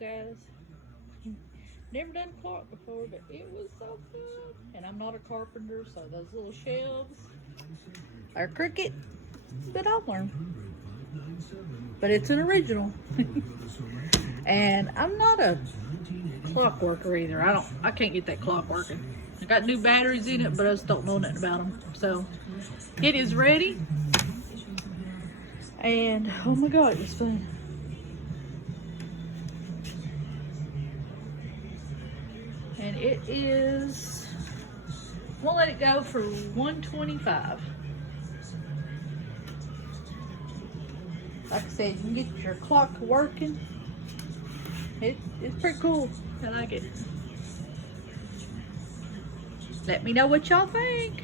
guys. Never done a clock before, but it was so good. And I'm not a carpenter, so those little shelves are crooked, but I'll learn. But it's an original. And I'm not a clock worker either. I can't get that clock working. I got new batteries in it, but I just don't know nothing about them. So it is ready. And oh my God, it's fun. And it is, we'll let it go for $125. Like I said, you can get your clock working. It's pretty cool. I like it. Let me know what y'all think.